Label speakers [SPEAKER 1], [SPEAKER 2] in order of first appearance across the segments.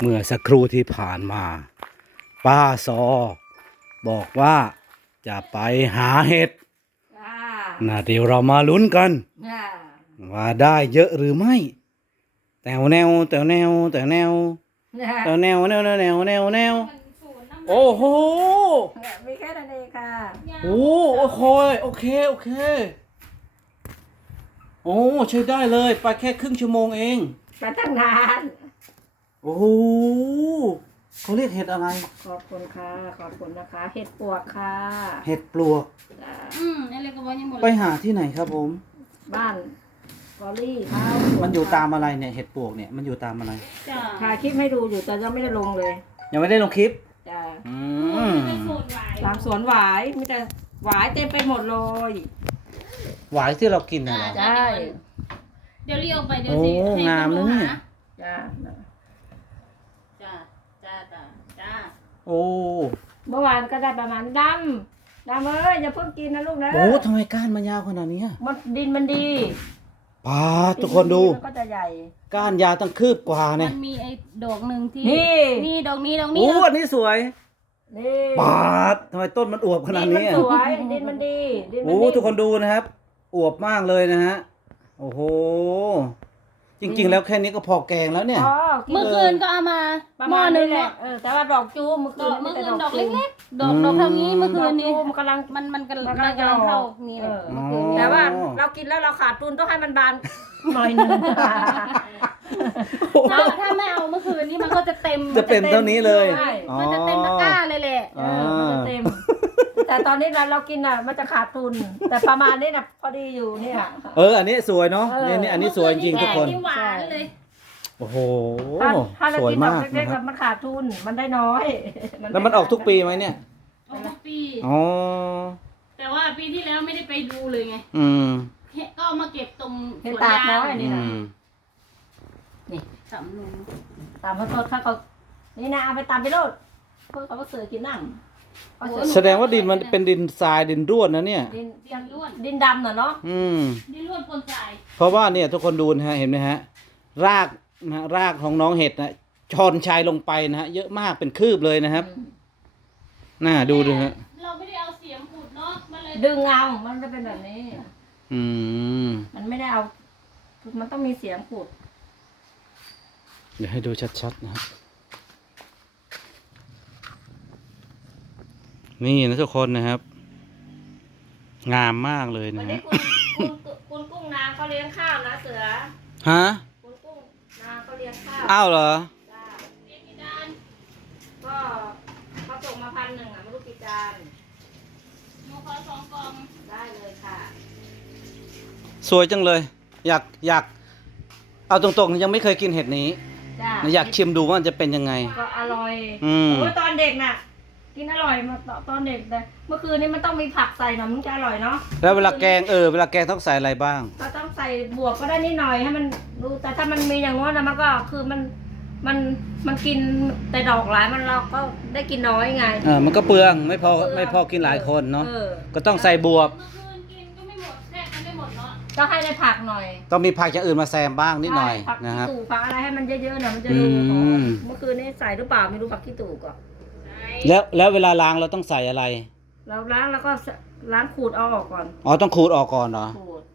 [SPEAKER 1] เมื่อสักครู่ที่ผ่านมาป้าซอบอกว่าจะไปหาเห็ดเดี๋ยวเรามาลุ้นกันว่าได้เยอะหรือไม่แตวแนวแตวแนวแตวแนวแตวแนวแนวแนวแนวแนวแนวโอ้โห
[SPEAKER 2] มีแค่นั้นเองค่ะ
[SPEAKER 1] โอ้โหโอเคโอเคโอ้ใช้ได้เลยไปแค่ครึ่งชั่วโมงเอง
[SPEAKER 2] ไปตั้งนาน
[SPEAKER 1] โอ้โหเขาเรียกเห็ดอะไร
[SPEAKER 2] ขอบคุณค่ะขอบคุณนะคะเห็ดปวกค่ะ
[SPEAKER 1] เห็ดปลวก
[SPEAKER 3] อะไรก็ว่ายังหมด
[SPEAKER 1] ไปหาที่ไหนครับผม
[SPEAKER 2] บ้านกอรี่
[SPEAKER 1] มันอยู่ตามอะไรเนี่ยเห็ดปลวกเนี่ยมันอยู่ตามอะไร
[SPEAKER 2] ถ่ายคลิปให้ดูอยู่แต่ยังไม่ได้ลงเลย
[SPEAKER 1] ยังไม่ได้ลงคลิป
[SPEAKER 2] จ้า
[SPEAKER 3] ตาม
[SPEAKER 2] สวนหวายมีแต่หวายเต็มไปหมดเลย
[SPEAKER 1] หวายที่เรากินน่ะเหรอ
[SPEAKER 2] ใช่
[SPEAKER 3] เดี๋ยวเรียกไปเดี๋ยวสิ
[SPEAKER 1] งามเลยเนี่ย
[SPEAKER 2] จ้า
[SPEAKER 3] จ้า
[SPEAKER 1] โอ้
[SPEAKER 2] เมื่อวานก็ได้ประมาณดำเอ้ยอย่าเพิ่งกินนะลูกนะ
[SPEAKER 1] โอ้ทำไมก้านมันยาวขนาดนี้
[SPEAKER 2] มันดินมันดี
[SPEAKER 1] ป้าทุกคนดู
[SPEAKER 2] มันก็จะใหญ่
[SPEAKER 1] ก้านยาวตั้งคืบกว่าเนี่ย
[SPEAKER 3] มันมีไอ้ดอกหนึ่งที่
[SPEAKER 2] นี่
[SPEAKER 3] ดอกนี้
[SPEAKER 1] โอ้อันนี้สวย
[SPEAKER 2] นี่
[SPEAKER 1] ป้าทำไมต้นมันอวบขนาดนี้
[SPEAKER 2] สวยดินมันดี
[SPEAKER 1] โอ้ทุกคนดูนะครับอวบมากเลยนะฮะโอ้โหจริงๆแล้วแค่นี้ก็พอแกงแล้วเนี่ย
[SPEAKER 3] เมื่อคืนก็เอามาหม้อนึงแหละ
[SPEAKER 2] แต่ว่าดอกจูเมื่อคืน
[SPEAKER 3] ดอกเล็กๆดอกเท่านี้เมื่อคืนนี้
[SPEAKER 2] มันกำลัง
[SPEAKER 3] เท่านี้เลย
[SPEAKER 2] แต่ว่าเรากินแล้วเราขาดทุนต้องให้มันบานหน่อยนึง
[SPEAKER 3] ถ้าไม่เอาเมื่อคืนนี้มันก็จะเต็ม
[SPEAKER 1] เท่านี้เลย
[SPEAKER 3] มันจะเต็มตะกร้าเลยแหละ
[SPEAKER 2] มันจะเต็มแต่ตอนนี้เรากินอ่ะมันจะขาดทุนแต่ประมาณนี้นะพอดีอยู่เนี่ย
[SPEAKER 1] อันนี้สวยเนาะนี่อันนี้สวยจริงทุกคน
[SPEAKER 3] หวานเลย
[SPEAKER 1] โอ้โห
[SPEAKER 2] ถ้าเรากินดอกเล็กๆมันขาดทุนมันได้น้อย
[SPEAKER 1] แล้วมันออกทุกปีไหมเนี่ย
[SPEAKER 3] ออกทุกปี
[SPEAKER 1] อ๋อ
[SPEAKER 3] แต่ว่าปีที่แล้วไม่ได้ไปดูเลยไงก็เอามาเก็บตรง
[SPEAKER 2] สวนยางนี่นะนี่
[SPEAKER 3] ตำลุง
[SPEAKER 2] ตำเขาเขานี่นะเอาไปตำไปโลดเพื่อเขาก็เสือกินนั่ง
[SPEAKER 1] แสดงว่าดินมันเป็นดินทรายดินร่วนนะเนี่ย
[SPEAKER 2] ดินดำเนาะ
[SPEAKER 3] ดินร่วนปนทราย
[SPEAKER 1] เพราะว่าเนี่ยทุกคนดูนะฮะเห็นไหมฮะรากนะรากของน้องเห็ดนะชอนชัยลงไปนะฮะเยอะมากเป็นคืบเลยนะครับน่าดูดูฮะ
[SPEAKER 3] เราไม่ได้เอาเสียมขุดเนาะมันเลย
[SPEAKER 2] ดึงเอามันจะเป็นแบบนี้มันไม่ได้เอามันต้องมีเสียงขุด
[SPEAKER 1] เดี๋ยวให้ดูชัดๆนะครับนี่นะทุกคนนะครับงามมากเลยนะฮะ
[SPEAKER 2] คุณกุ้งนาเขาเลี้ยงข้าวนะเสือ
[SPEAKER 1] ฮะ
[SPEAKER 2] คุณกุ้งนาเขาเลี้ยงข้าว
[SPEAKER 1] อ้าวเหรอ
[SPEAKER 3] เลี้ยงกี่จาน
[SPEAKER 2] ก็เขาส่งมา1,000อ่ะไม่รู้กี่จาน
[SPEAKER 3] หนูขอ2 กล่อง
[SPEAKER 2] ได้เลยค่ะ
[SPEAKER 1] สวยจังเลยอยากเอาตรงๆยังไม่เคยกินเห็ดนี้อยากชิมดูว่ามันจะเป็นยังไง
[SPEAKER 2] ก็อร่อยโอ้ยตอนเด็กน่ะกินอร่อยมาตอนเด็กเลยเมื่อคืนนี้มันต้องมีผักใส่หน่อยมันจะอร่อยเนาะ
[SPEAKER 1] แล้วเวลาแกงเวลาแกงต้องใส่อะไรบ้าง
[SPEAKER 2] ก็ต้องใส่บวบก็ได้นิดหน่อยให้มันดูแต่ถ้ามันมีอย่างนั้นนะมันก็คือมันกินแต่ดอกหลายมันเราก็ได้กินน้อยไง
[SPEAKER 1] มันก็เปลืองไม่พอกินหลายคนเนาะก็ต้องใส่บวบ
[SPEAKER 3] เมื่อคืนกินก็ไม่หมดแทบไม่หมดเนาะ
[SPEAKER 2] ก็ให้ได้ผักหน่อย
[SPEAKER 1] ต้องมีผักอย่างอื่นมาแซมบ้างนิดหน่อยนะครับ
[SPEAKER 2] ขี้ตู่ผักอะไรให้มันเยอะๆหน่อยมันจะดูเมื่อคืนนี้ใส่หรือเปล่าไม่รู้ผักขี้ตู่ก่อน
[SPEAKER 1] แล้วเวลาล้างเราต้องใส่อะไร
[SPEAKER 2] เราล้างแล้วก็ล้างขูดเอาออกก่อน
[SPEAKER 1] ต้องขูดออกก่อนเหรอ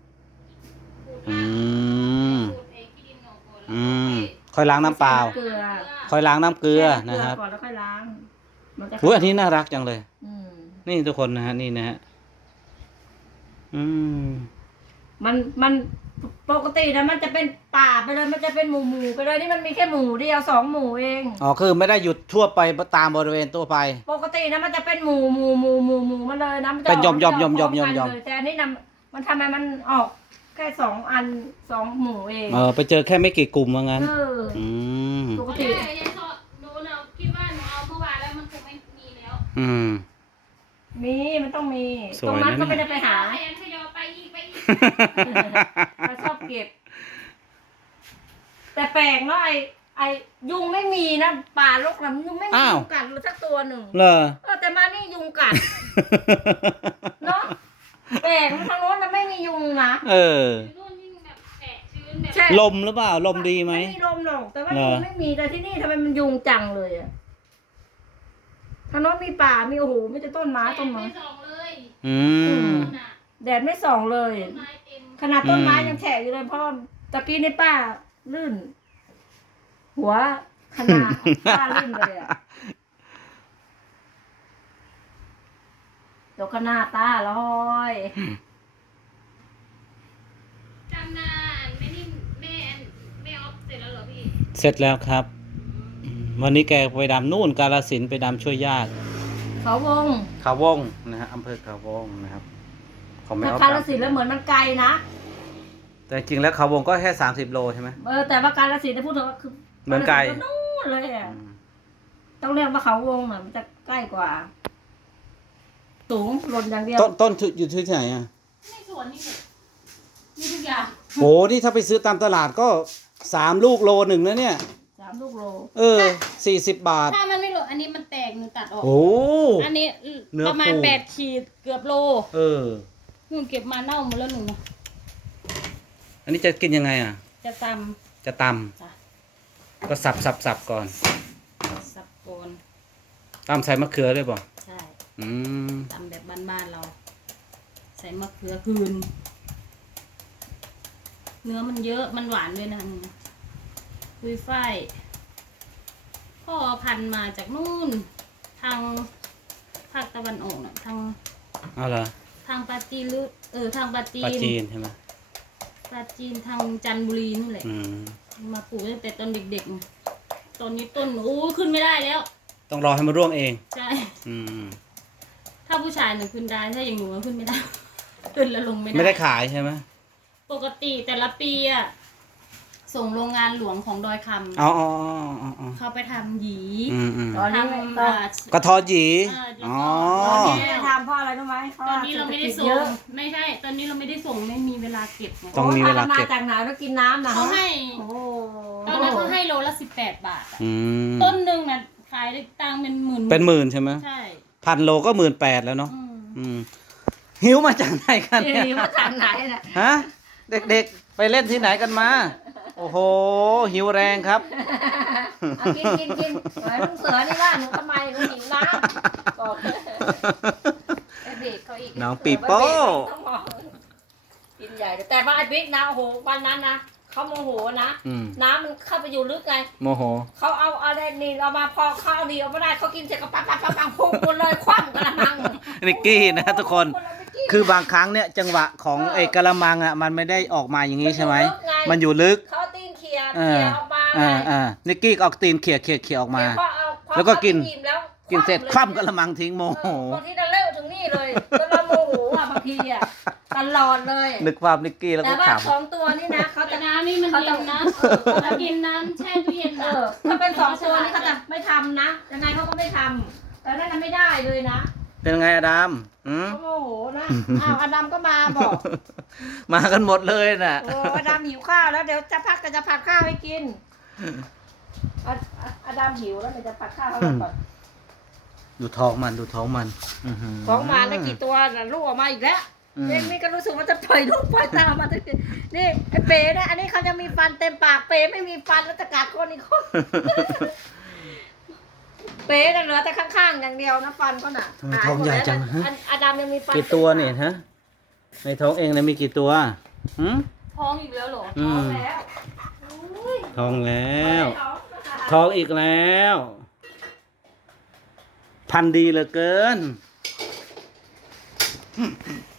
[SPEAKER 1] ค่อยล้างน้ำเปล่าค่อยล้างน้ำเกลือนะครับ
[SPEAKER 2] ก่อนแล้วค่อยล้าง
[SPEAKER 1] อันนี้น่ารักจังเลยนี่ทุกคนนะฮะนี่นะฮะ
[SPEAKER 2] มันปกตินะมันจะเป็นป่าไปเลยมันจะเป็นหมู่ไปเลยนี่มันมีแค่หมู่เดียว2 หมู่เอง
[SPEAKER 1] คือไม่ได้หยุดทั่วไปตามบริเวณทั่วไป
[SPEAKER 2] ปกตินะมันจะเป็นหมู่มันเลยนะมันจะ
[SPEAKER 1] เป็นยอม
[SPEAKER 2] แต่อันนี้นะมันทำไมมันออกแค่2 อัน2 หมู่เอง
[SPEAKER 1] ไปเจอแค่ไม่กี่กลุ่มว่างั้น
[SPEAKER 2] ปกติ
[SPEAKER 3] หนูคิดว่าหนูเอาเมื่อวานแล้วมันคงไม่มีแล้ว
[SPEAKER 2] มันต้องมีตรงนั้นก็ไม่ได้ไปหา
[SPEAKER 3] ทยอยไปอีก
[SPEAKER 2] เราชอบเก็บแต่แปลกเนาะไอ้ยุงไม่มีนะป่ารกนะยุงไม่มียุงกัดเลยสักตัวหนึ่ง
[SPEAKER 1] เหรอ
[SPEAKER 2] แต่มานี่ยุงกัดเนาะแปลกทางโน้นนะไม่มียุงนะ
[SPEAKER 3] นู่นยิ่งแบบแฉะชื้นเป็นแบบ
[SPEAKER 2] ใช่
[SPEAKER 1] ลมหรือเปล่าลมดีไหม
[SPEAKER 2] ไม่มีลมหรอกแต่ว่า
[SPEAKER 1] เหรอ
[SPEAKER 2] ยุงไม่มีแต่ที่นี่ทำไมมันยุงจังเลยอะทางโน้นมีป่ามีโอ้โหไม่จะต้นไม้ต้นไม้
[SPEAKER 3] ไม่ส่องเลย
[SPEAKER 1] อืม
[SPEAKER 3] น่ะ
[SPEAKER 2] แดดไม่ส่องเลย
[SPEAKER 3] ต้นไม้เต็ม
[SPEAKER 2] ขนาดต้นไม้
[SPEAKER 1] อืม
[SPEAKER 2] ยังแฉะอยู่เลยเพราะว่าตะกี้ในป้าลื่น หัวขนาดป้าลื่นไปเลยอะตกขนาดตาลอย
[SPEAKER 3] จำนาอันไม่ได้แม่ออฟเสร็จแล้วเหรอพี่
[SPEAKER 1] เสร็จแล้วครับวันนี้แกไปดำนู่นกาฬสินธุ์ไปดำช่วยญาติ
[SPEAKER 2] เขาวง
[SPEAKER 1] เขาวงนะฮะอำเภอเขาวงนะครับของแม่อ
[SPEAKER 2] ถ้า
[SPEAKER 1] อฟ
[SPEAKER 2] คาลสินธุ์แล้วเหมือนมันไกลนะ
[SPEAKER 1] แต่จริงแล้วเขาวงก็แค่30 โลใช่ไหม
[SPEAKER 2] แต่ว่าการสินธุ์พูดถึงว่าคือ
[SPEAKER 1] เหมือนไกล
[SPEAKER 2] าฬสินธุ์นู่นเลยอะ
[SPEAKER 1] อืม
[SPEAKER 2] ต้องเรียกว่าเขาวงน่ะมันจะใกล้กว่า สูงหล่นอย่างเดียว
[SPEAKER 1] ต้นอยู่ที่ไหนอ่ะ
[SPEAKER 3] ในสวนนี่เลยมีทุกอย่าง
[SPEAKER 1] โหที่ถ้าไปซื้อตามตลาดก็3 ลูกโลหนึ่งนะเนี่ย
[SPEAKER 2] 3 ลูกโล
[SPEAKER 1] 40 บาท
[SPEAKER 3] ถ้ามันไม่หล่นอันนี้มันแตกหนูตัดออก
[SPEAKER 1] โอ้
[SPEAKER 3] อันนี้
[SPEAKER 1] เนื้อ
[SPEAKER 3] ประมาณ
[SPEAKER 1] ปู
[SPEAKER 3] 8 ขีดเกือบโล
[SPEAKER 1] เออ
[SPEAKER 3] หนูเก็บมาเน่าหมดแล้วหนู
[SPEAKER 1] อันนี้จะกินยังไงอ่ะ
[SPEAKER 3] จะต
[SPEAKER 1] จะต
[SPEAKER 3] ำจ้ะ
[SPEAKER 1] ำก็สับก่อน
[SPEAKER 3] สับโกน
[SPEAKER 1] ตำใส่มะเขือด้วยป่ะ
[SPEAKER 3] ใช่
[SPEAKER 1] อืม
[SPEAKER 3] ตำแบบบ้านๆเรา ใส่มะเขือคืน เนื้อมันเยอะมันหวานด้วยนะนี่คุยฝ้ายพ่อพันธุ์มาจากนู่น ทางภาคตะวันออกน่ะทาง
[SPEAKER 1] เอาละ
[SPEAKER 3] ทางปาจีนหรือทางปาจี
[SPEAKER 1] ปลาน จีนใช่ไหม
[SPEAKER 3] ปาจีนทางจันทบุรีนี่แหละ
[SPEAKER 1] อืม
[SPEAKER 3] มาปลูกตั้งแต่ตอนเด็กๆ ตอนนี้ต้นโอ้ขึ้นไม่ได้แล้ว
[SPEAKER 1] ต้องรอให้มันร่วงเอง
[SPEAKER 3] ใช่
[SPEAKER 1] อืม
[SPEAKER 3] ถ้าผู้ชายหนึ่งขึ้นได้ถ้าอย่างหนูขึ้นไม่ได้ ขึ้นแล้วลงไม่ได้
[SPEAKER 1] ไม่ได้ขายใช่ไหม
[SPEAKER 3] ปกติแต่ละปีอะส่งโรงงานหลวงของดอยคำ
[SPEAKER 1] อ๋อ
[SPEAKER 3] เขาไปทำหยี
[SPEAKER 1] อืม
[SPEAKER 2] ตอนนี้
[SPEAKER 3] ทำ
[SPEAKER 2] ตอน
[SPEAKER 1] กระทอหยี
[SPEAKER 3] แล้ว
[SPEAKER 1] อ๋อ
[SPEAKER 3] ก็
[SPEAKER 2] ตอนนี้ไม่ได้ทำเพราะอะไรรู้ไหมเพราะ
[SPEAKER 3] ตอน
[SPEAKER 2] ว่า
[SPEAKER 3] นี้
[SPEAKER 2] เศร
[SPEAKER 3] เรา
[SPEAKER 2] ษฐ
[SPEAKER 3] ไม่
[SPEAKER 2] กิ
[SPEAKER 3] ได้
[SPEAKER 2] จ
[SPEAKER 3] ส่ง
[SPEAKER 2] เยอะ
[SPEAKER 3] ไม่ใช่ ตอนนี้เราไม่ได้ส่งไม่มีเวลาเก็บไง
[SPEAKER 1] ต้องมีเวลา
[SPEAKER 2] มา
[SPEAKER 1] เก็บ
[SPEAKER 2] จากไหนแล้วกินน้ำนะ
[SPEAKER 3] เขาให้
[SPEAKER 2] โอ้โห
[SPEAKER 3] ตอนนั้นเขาให้โลละ18 บาทอะ
[SPEAKER 1] อืม
[SPEAKER 3] ต้นหนึ่งน่ะขายได้ตังค์เป็นหมื่น
[SPEAKER 1] เป็นหมื่นใช่ไหม
[SPEAKER 3] ใช่
[SPEAKER 1] 1,000 โลก็18,000แล้วเนาะ
[SPEAKER 3] อืม
[SPEAKER 1] อืมหิวมาจากไหนกัน
[SPEAKER 2] นี่
[SPEAKER 1] เนี่ย
[SPEAKER 2] มาจากไหนน่ะ
[SPEAKER 1] ฮะ เด็กๆ ไปเล่นที่ไหนกันมา โอ้โห หิวแรงครับ
[SPEAKER 2] เอากินไว้ลุงเสือนี่ว่าหนูทำไมหนูหิวน้ำบอกไอ้เบรกเขาอีก
[SPEAKER 1] น้องปีโป้
[SPEAKER 2] กินใหญ่เลยแต่ว่าไอ้บิ๊กนะโอ้โหวันนั้นนะเขาโมโหนะ
[SPEAKER 1] อืม
[SPEAKER 2] น้ำมันเข้าไปอยู่ลึกไง
[SPEAKER 1] โมโห
[SPEAKER 2] เขาเอาอะไรนี่เอามาพอเข้าวดีเอาไม่ได้เขากินเสร็จก็ปั๊บพุ่งหมดเลยคว่ำกระมัง
[SPEAKER 1] นิกกี้นะทุกคน
[SPEAKER 2] คนละเมื่อกี้
[SPEAKER 1] คือบางครั้งเนี่ยจังหวะของไอ้กะละมังอ่ะมันไม่ได้ออกมาอย่างนี้ใช่ไหม มันอยู่ลึก
[SPEAKER 2] เขาตีนเขี่ย
[SPEAKER 1] เอ
[SPEAKER 2] เขี่
[SPEAKER 1] อย
[SPEAKER 2] ออกมา
[SPEAKER 1] นิกกี้ก็เอาตีนเขี่ยออกมา
[SPEAKER 2] เขี่ยพอเอาพอ
[SPEAKER 1] แล้วก็กิน
[SPEAKER 2] เขาอิ่มแล้ว
[SPEAKER 1] กินเสร็จคว่ำกะละมังทิ้งโมโห
[SPEAKER 2] บางทีเราเล่าถึงนี่เลยแล้วเราโมโหอ่ะบางทีอ่ะตลอดเลย
[SPEAKER 1] นึกภาพนิกกี้แล้ว
[SPEAKER 2] แต่
[SPEAKER 1] ก็
[SPEAKER 2] ว่า
[SPEAKER 1] ข
[SPEAKER 2] สองตัวนี่นะเขา
[SPEAKER 3] แต่
[SPEAKER 2] จะ
[SPEAKER 3] น้ำนี่มัน
[SPEAKER 2] เขา
[SPEAKER 3] เย็
[SPEAKER 2] จะ
[SPEAKER 3] นนะ เรากินน้ำแช่ตู้เย็น
[SPEAKER 2] เอ
[SPEAKER 3] นะ
[SPEAKER 2] อถ้าเป็นสองตัวนี่เขาจะไม่ทำนะยังไงเขาก็ไม่ทำแต่นั่นนะไม่ได้เลยนะ
[SPEAKER 1] ำเป็นไงอดัมอืม
[SPEAKER 2] เขาโมโหนะอ้าวอดัมก็มาบอก
[SPEAKER 1] มากันหมดเลยน่ะ
[SPEAKER 2] โอ้อดัมหิวข้าวแล้วเดี๋ยวจะพักก็จะผัดข้าวให้กินอดัมหิวแล้วเดี๋ยวจะผัดข้าวให้มันก่อน
[SPEAKER 1] ดูท้องมันอื้อหื
[SPEAKER 2] ของมาได้กี่ตัวน่ะลูกออกมาอีกแล้ว
[SPEAKER 1] อืม
[SPEAKER 2] เด็กนี่ก็รู้สึกว่าจะปล่อยลูกปล่อยตามมาตั้งแต่นี่ไอ้เป๋นะอันนี้เขาจะมีฟันเต็มปากเป๋ไม่มีฟันแล้วจะกัดคนอีกคน เป๋น่ะเหลือแต่ข้างๆอย่างเดียวนะฟันเขาน่ะ
[SPEAKER 1] ทำไมท้องใหญ่จังฮะ
[SPEAKER 2] อดัมยังมีฟัน
[SPEAKER 1] กี่ตัวเนี่ยฮะ ในท้องเองเนี่ยมีกี่ตัวหืม
[SPEAKER 3] ท้องอีกแล้วเหรอ
[SPEAKER 1] อื
[SPEAKER 2] ท้อง
[SPEAKER 1] ม
[SPEAKER 2] แล้ว
[SPEAKER 1] ท้องแล้ว
[SPEAKER 2] ท้อง
[SPEAKER 1] ท้องอีกแล้ว พันธุ์ดีเหลือเกิน